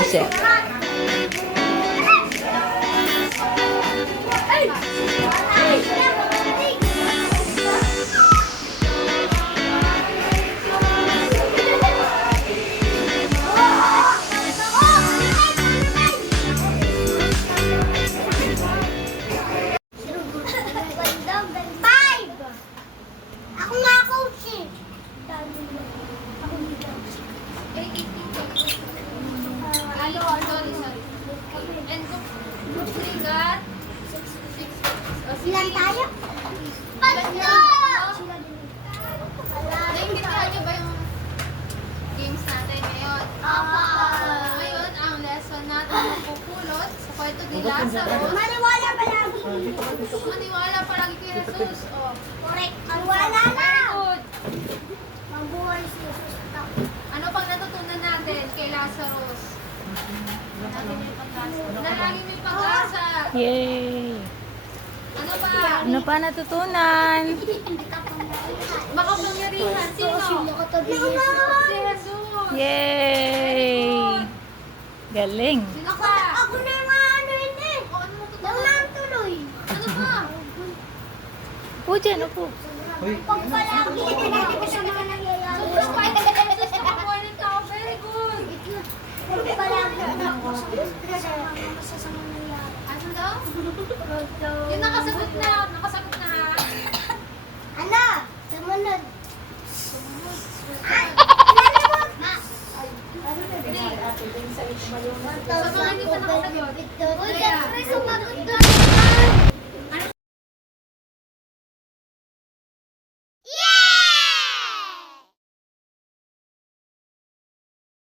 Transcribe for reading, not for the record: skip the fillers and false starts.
percent. Ako nga coach eh. Sorry. And group 3 got 6. Ilan tayo? Tatlo! Naiintindihan niyo ba yung games natin ngayon? Ngayon, ang lesson natin magpupulot sa kwento ni Lazarus. Maniwala palagi. Maniwala palagi kay Jesus. Oh. Correct. Maniwala na. Very good. Mabuhay si Jesus. Ano pang natutunan natin kay Lazarus? Na lagi may pag-asa. Yay! Ano pa? Ano pa natutunan? Makapangyarihan. Sino? Si Jesus. Yay! Galing. Sino pa? Ako na yung mga ano yun eh. O, ano natutunan? Naulang tuloy. Ano pa? Upo dyan, upo. Pag palagi ko sa mga nangyayari. Sobrang pag-asa sa kabuhay ng tao. Very good. Pag palagi ako sa mga nangyayari. Ano daw? Yung nakasagot na. Nakasagot na ha? Ano? Sumunod. Sa mga hindi pa nakasagot. Uy, siyempre sumagot na.